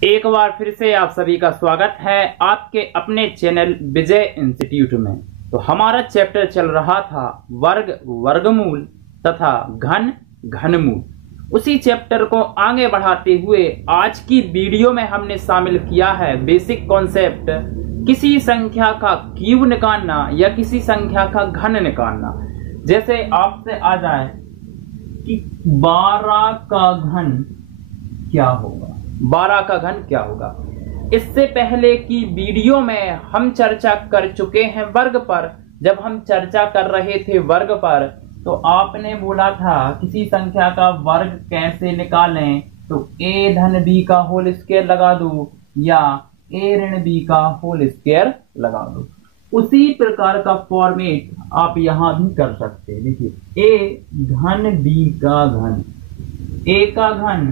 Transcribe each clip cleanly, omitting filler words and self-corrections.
एक बार फिर से आप सभी का स्वागत है आपके अपने चैनल विजय इंस्टीट्यूट में। तो हमारा चैप्टर चल रहा था वर्ग, वर्गमूल तथा घन, घनमूल। उसी चैप्टर को आगे बढ़ाते हुए आज की वीडियो में हमने शामिल किया है बेसिक कॉन्सेप्ट, किसी संख्या का क्यूब निकालना या किसी संख्या का घन निकालना। जैसे आपसे आ जाए कि 12 का घन क्या होगा, 12 का घन क्या होगा। इससे पहले की वीडियो में हम चर्चा कर चुके हैं वर्ग पर। जब हम चर्चा कर रहे थे वर्ग पर तो आपने बोला था किसी संख्या का वर्ग कैसे निकालें, तो a धन b का होल स्क्वायर लगा दो या a ऋण b का होल स्क्वायर लगा दो। उसी प्रकार का फॉर्मेट आप यहां भी कर सकते हैं। देखिए a धन b का घन, a का घन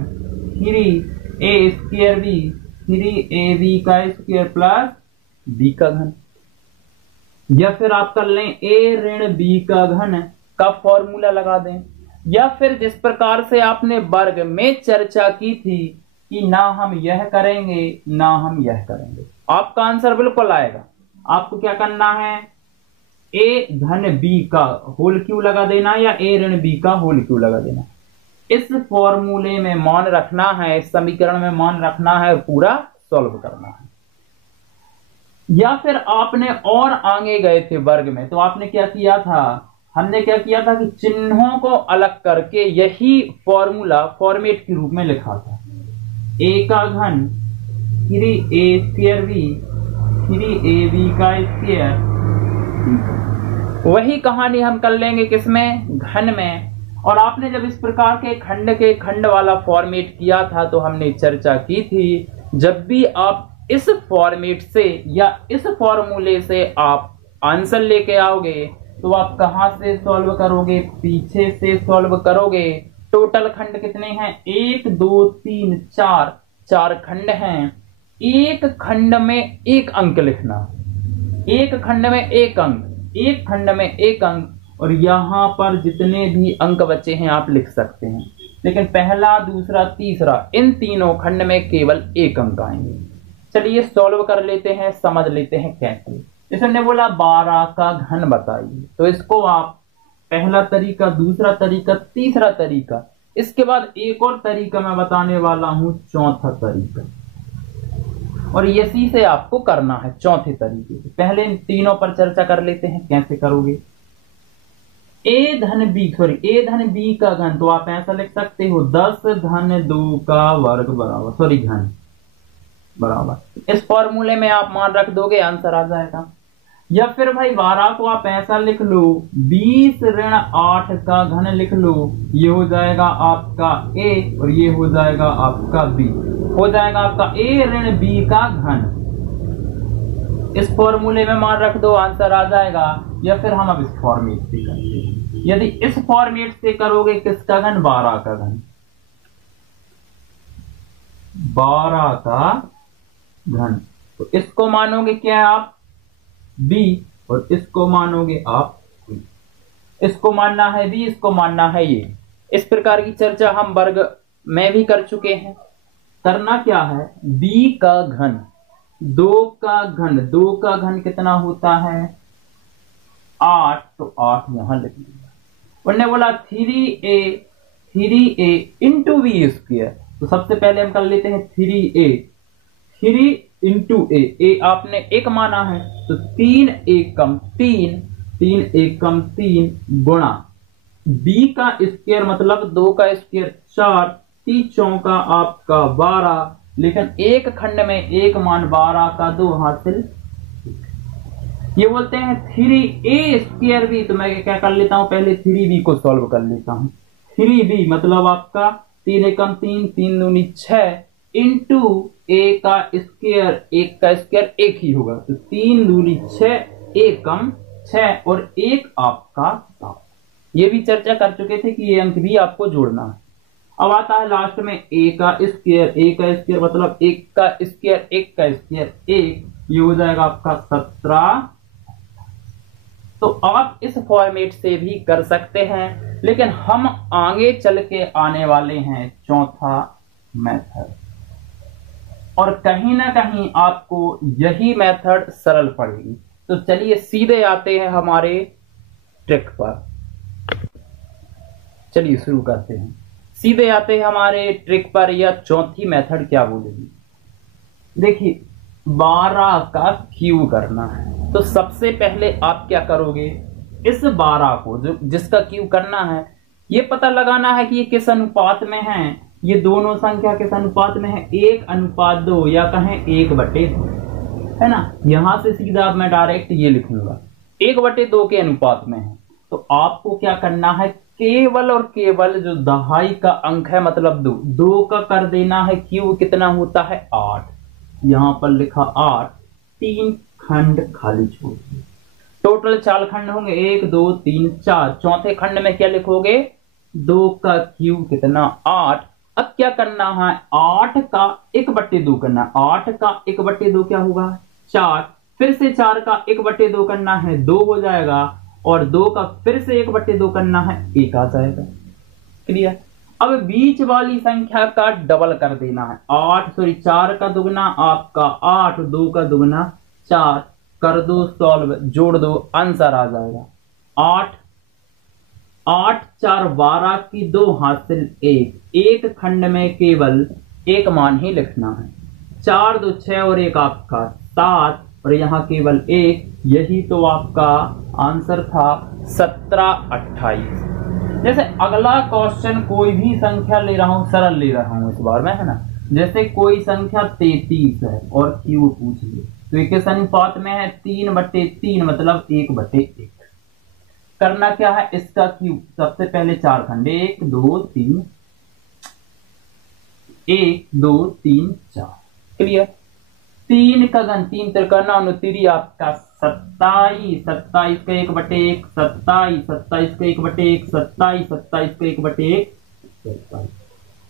3a स्क्वायर b, 3ab का स्क्वायर प्लस b का घन। या फिर आप कर लें a ऋण b का घन का फॉर्मूला लगा दें। या फिर जिस प्रकार से आपने वर्ग में चर्चा की थी कि ना हम यह करेंगे ना हम यह करेंगे, आपका आंसर बिल्कुल आएगा। आपको क्या करना है, a धन b का होल क्यों लगा देना या a ऋण b का होल क्यों लगा देना। इस फॉर्मूले में मान रखना है, इस समीकरण में मान रखना है और पूरा सॉल्व करना है। या फिर आपने और आगे गए थे वर्ग में, तो आपने क्या किया था, हमने क्या किया था कि चिन्हों को अलग करके यही फॉर्मूला फॉर्मेट के रूप में लिखा था। a का घन 3a स्क्वायर b, 3ab का स्क्वायर। वही कहानी हम कर लेंगे किसमें, घन में। और आपने जब इस प्रकार के खंड वाला फॉर्मेट किया था तो हमने चर्चा की थी, जब भी आप इस फॉर्मेट से या इस फॉर्मूले से आप आंसर लेके आओगे तो आप कहां से सॉल्व करोगे, पीछे से सॉल्व करोगे। टोटल खंड कितने हैं, 1 2 3 4, 4 खंड हैं। एक खंड में एक अंक लिखना, एक खंड में एक अंक, एक खंड में एक अंक। और यहां पर जितने भी अंक बचे हैं आप लिख सकते हैं, लेकिन पहला, दूसरा, तीसरा इन तीनों खंड में केवल एक अंक आएंगे। चलिए सॉल्व कर लेते हैं, समझ लेते हैं कैसे। इसने बोला 12 का घन बताइए, तो इसको आप पहला तरीका, दूसरा तरीका, तीसरा तरीका, इसके बाद एक और तरीका मैं बताने वाला हूं, चौथा तरीका। और इसी से आपको करना है चौथे तरीके से। पहले इन तीनों पर चर्चा कर लेते हैं कैसे करोगे। a धन b का घन, तो आप ऐसा लिख सकते हो 10 धन 2 का वर्ग बराबर घन बराबर। इस फॉर्मूले में आप मान रख दोगे, आंसर आ जाएगा। या फिर भाई 12 को आप ऐसा लिख लो 20 ऋण 8 का घन लिख लो, ये हो जाएगा आपका a और ये हो जाएगा आपका b, हो जाएगा आपका a ऋण b का घन। इस फॉर्मूले में मान रख दो, आंसर आ जाएगा। या फिर हम अब इस फॉर्मेट से करते हैं। यदि इस फॉर्मेट से करोगे किसका घन, 12 का घन, 12 का घन, तो इसको मानोगे क्या आप b और इसको मानोगे आप c। इसको मानना है b, इसको मानना है ये। इस प्रकार की चर्चा हम वर्ग में भी कर चुके हैं। करना क्या है, b का घन, 2 का घन, 2 का घन कितना होता है 8, तो 8 यहां लिख दिया। उन्होंने बोला 3a इंटू b स्क्वायर, तो सबसे पहले हम कर लेते हैं 3 इंटू a आपने एक माना है, तो 3 एकम 3 गुणा b का स्क्वायर मतलब 2 का स्क्वायर 4, 3 चौका आपका 12, लेकिन एक खंड में एक मान 12 का 2 हासिल। ये बोलते हैं 3a स्क्वायर b, तो मैं क्या कर लेता हूं, पहले 3b को सॉल्व कर लेता हूं। 3b मतलब आपका 3 एकम 3, 3 दूनी 6 इंटू a का स्क्वायर, 1 का स्क्वायर 1 ही होगा, तो 3 दूनी 6, एकम 6 और 1 आपका 7। ये भी चर्चा कर चुके थे कि ये अंक भी आपको जोड़ना है। अब आता है लास्ट में a का स्क्वायर मतलब 1 का स्क्वायर 1 का स्क्वायर 1, ये हो जाएगा आपका 17। तो आप इस फॉर्मेट से भी कर सकते हैं, लेकिन हम आगे चल के आने वाले हैं चौथा मेथड। और कहीं ना कहीं आपको यही मेथड सरल पड़ेगी। तो चलिए सीधे आते हैं हमारे ट्रिक पर। चलिए शुरू करते हैं। सीधे आते हैं हमारे ट्रिक पर, या चौथी मेथड क्या बोलेगी। देखिए 12 का क्यूब करना है, तो सबसे पहले आप क्या करोगे, इस 12 को जो जिसका क्यूब करना है, ये पता लगाना है कि ये किस अनुपात में है। ये दोनों संख्या किस अनुपात में है, 1:2 या कहें 1/2, है ना। यहां से सीधा मैं डायरेक्ट ये लिखूंगा 1/2 के अनुपात में है। तो आपको क्या करना है, केवल और केवल जो दहाई का अंक है मतलब 2 का कर देना है क्यूब। कितना होता है 8, यहां पर लिखा 8, 3 खंड खाली छोड़ दिए। टोटल 4 खंड होंगे, 1 2 3 4। चौथे खंड में क्या लिखोगे, 2 का क्यूब कितना 8। अब क्या करना है, 8 का 1/2 करना है। 8 का 1/2 क्या होगा 4। फिर से 4 का 1/2 करना है 2 हो जाएगा, और 2 का फिर से 1/2 करना है 1 आ जाएगा। क्लियर। अब बीच वाली संख्या का डबल कर देना है। 4 का दुगना आपका 8, 2 का दुगना 4, कर दो सॉल्व, जोड़ दो, आंसर आ जाएगा 8। 8 4 12 की 2 हासिल 1। एक खंड में केवल एक मान ही लिखना है। 4 2 6 और 1 आपका 7, और यहाँ केवल 1। यही तो आपका आंसर था 17 28। जैसे अगला क्वेश्चन कोई भी संख्या ले रहा हूं, सरल ले रहा हूं इस बार मैं, है ना। जैसे कोई संख्या 33 है और क्यूब पूछिए, तो ये किस अनुपात में है, 3/3 मतलब 1/1। करना क्या है, इसका क्यूब सबसे पहले 4 खंड, 1 2 3 1 2 3 4। क्लियर। 3 का घन 3 तिरका 9 आपका 27। 27 का 1/1 27, 27 का 1/1 27, 27 का 1/1 27।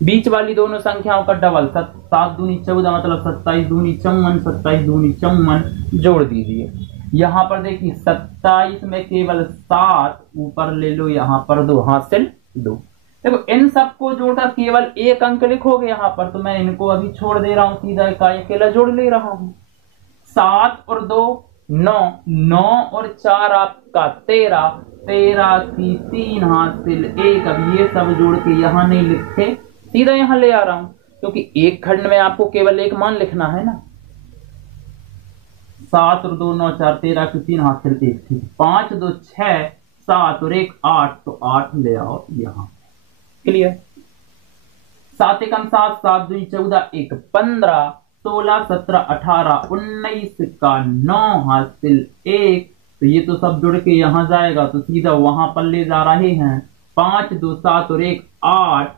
बीच वाली दोनों संख्याओं का डबल 7 दूनी 14 मतलब 27 दूनी 54, 27 दूनी 54। जोड़ दीजिए। यहां पर देखिए 27 में केवल 7, ऊपर ले लो यहाँ पर 2 हासिल 2। देखो इन सबको जोड़कर केवल एक अंक लिखोगे यहाँ पर, तो मैं इनको अभी छोड़ दे रहा हूं, सीधा अकेला जोड़ ले रहा हूं। 7 और 2 9, 9 और 4 आपका 13, 13 की 3 हासिल 1। अब ये सब जोड़ के यहाँ नहीं लिखते, सीधा यहाँ ले आ रहा हूं, क्योंकि एक खंड में आपको केवल एक मान लिखना है ना। 7 और 2 9 4 13 की 3 हासिल 1 थी। 5 2 6 7 और 1 8, तो 8 ले आओ यहाँ। क्लियर। 7 एकम 7, 7 दूनी 14 1 15, 16 17 18 19 का 9 हासिल 1। तो ये तो सब जुड़ के यहाँ जाएगा, तो सीधा वहां पर ले जा रहे हैं। 5 2 7 और 1 8,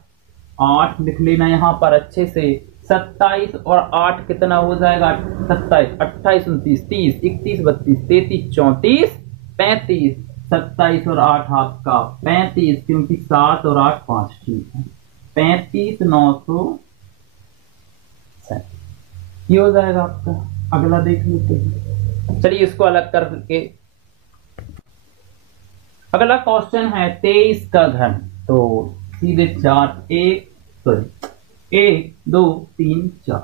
8 लिख लेना यहाँ पर अच्छे से। 27 और 8 कितना हो जाएगा, 27 28 29 30 31 32 33 34 35। 27 और 8 आपका 35, क्योंकि 7 और 8 5 ठीक है। 35 900 ये हो जाएगा आपका। अगला देख लेते हैं। चलिए इसको अलग करके, अगला क्वेश्चन है 23 का घन। तो सीधे 4 1 2 3 4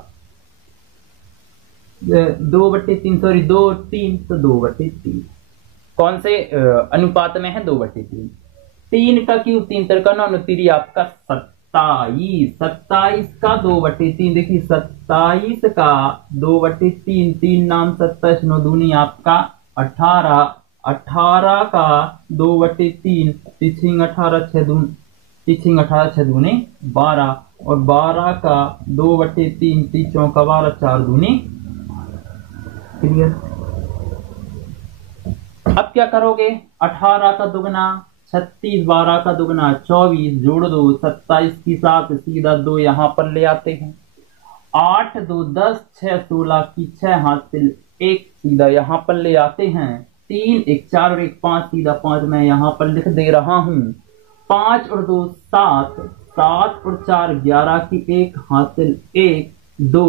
2/3 सॉरी 2 3, तो 2/3 कौन से अनुपात में है, 2/3। 3 का क्यूब 3 तिरका 9 आपका 27। 27 का 2/3, देखिए 27 का 2/3, 3 नाम 27 9 दूनी आपका 18। 18 का 2/3, तीछिंग 18 6 दूनी 12, और 12 का 2/3, 3 चौका 12 4 दूनी। क्लियर। अब क्या करोगे, 18 का दुगना 36, 12 का दुगना 24, जोड़ दो 27 की 7, सीधा 2 यहां पर ले आते हैं। 8 2 10 6 16 की 6 हासिल 1, सीधा यहां पर ले आते हैं। 3 1 4 और 1 5, सीधा 5 मैं यहां पर लिख दे रहा हूं। 5 और 2 7, 7 और 4 11 की 1 हासिल 1 2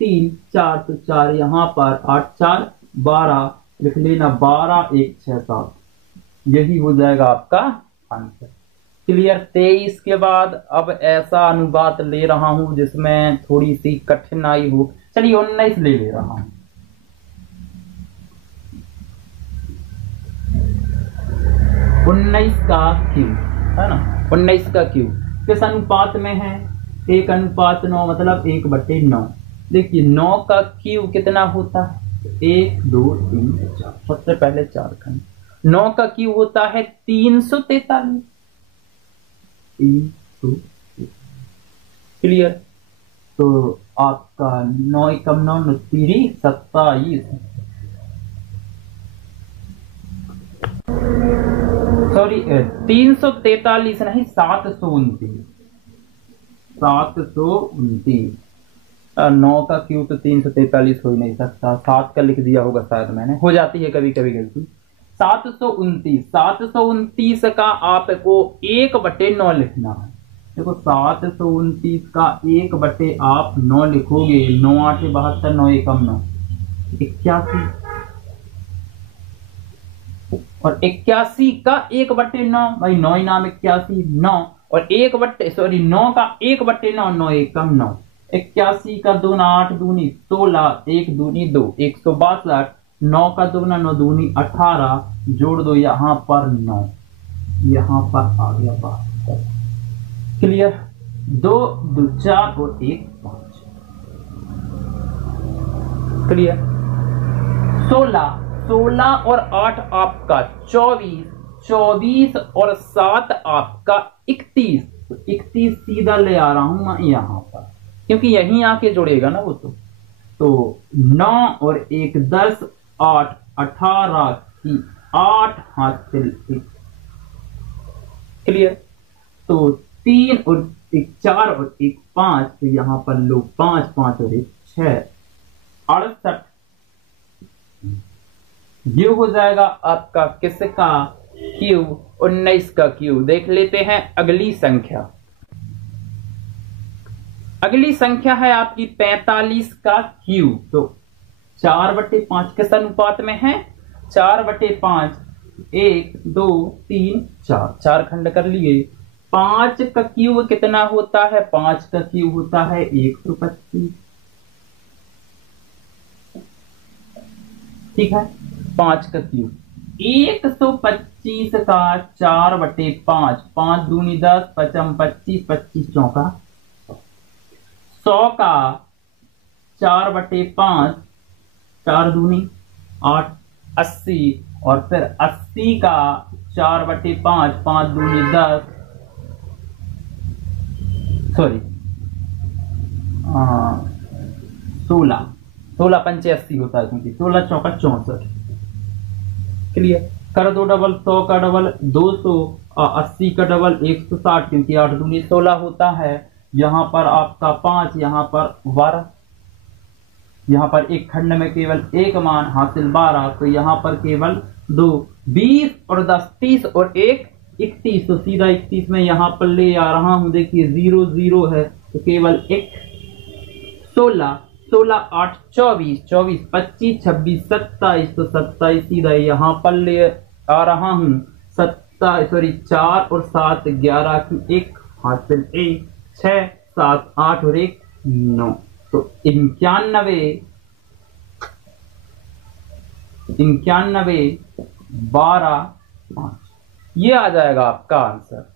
3 4, तो 4 यहां पर 8 4 12 लिख लेना। 12 1 6 7, यही हो जाएगा आपका आंसर। क्लियर। 23 के बाद अब ऐसा अनुपात ले रहा हूं जिसमें थोड़ी सी कठिनाई हो, चलिए 19 ले रहा हूं। 19 का क्यूब है ना, 19 का क्यूब किस अनुपात में है? 1:9 मतलब 1/9। देखिए 9 का क्यूब कितना होता है? 1 2 3 4। सबसे पहले 4 खंड। 9 का क्यूब होता है 343। क्लियर? तो आपका 9 एकम 9 27। सॉरी 343 नहीं, 729। 729। 9 का क्यूब तो 343 हो ही नहीं सकता, 7 का लिख दिया होगा शायद मैंने, हो जाती है कभी कभी गलती। 729 का आपको 1/9 लिखना है। देखो 729 का 1/9 लिखोगे, 9 8 72, 9 एकम 9 81। और 81 का 1/9 भाई, 9 नाम 81 9, और 9 का 1/9 9 एकम 9। 81 का 2 8 दूनी 16, 1 दूनी 2 162। 9 का 2 9 दूनी 18, जोड़ दो यहां पर 9, यहां पर आ गया 72। क्लियर? 2 2 4 और 1 5। क्लियर? 16 और 8 आपका 24, 24 और 7 आपका 31। 31 सीधा ले आ रहा हूं मैं यहां पर, क्योंकि यहीं आके जुड़ेगा ना वो। तो 9 और 1 10, 8 18 की 8 हासिल 1। क्लियर? तो 3 और 1 4 और 1 5, तो यहां पर लो 5 5 और 1 6 68। ये हो जाएगा आपका किसका क्यूब? 19 का क्यूब। देख लेते हैं अगली संख्या। अगली संख्या है आपकी 45 का क्यूब। तो 4/5 किस अनुपात में है? 4/5। 1 2 3 4, 4 खंड कर लिए। 5 का क्यूब कितना होता है? 5 का क्यूब होता है 125। ठीक है, 5 का क्यूब 125 का 4/5। 5 दूनी 10, 5 25, 25 चौका 100 का 4/5। 4 दूनी 8 80, और फिर 80 का 4/5। 5 दूनी 10, सॉरी 16 पंचे 80 होता है, क्योंकि 16 चौका 64। क्लियर? कर दो डबल, 100 का डबल 200, 80 का डबल 160, क्योंकि 8 दूनी 16 होता है। यहां पर आपका 5, यहां पर 12, यहां पर एक खंड में केवल एक मान हासिल 12, तो यहां पर केवल 2 20 और 10 30 और 1 31। तो सीधा 31 में यहां पर ले आ रहा हूं। देखिए 0 0 है, तो केवल 1 16 16 8 24 24 25 26 27, तो 27 सीधा यहां पर ले आ रहा हूं। 4 और 7 11 की 1 हासिल 1 6 7 8 और 1 9, तो 91 12 5। ये आ जाएगा आपका आंसर।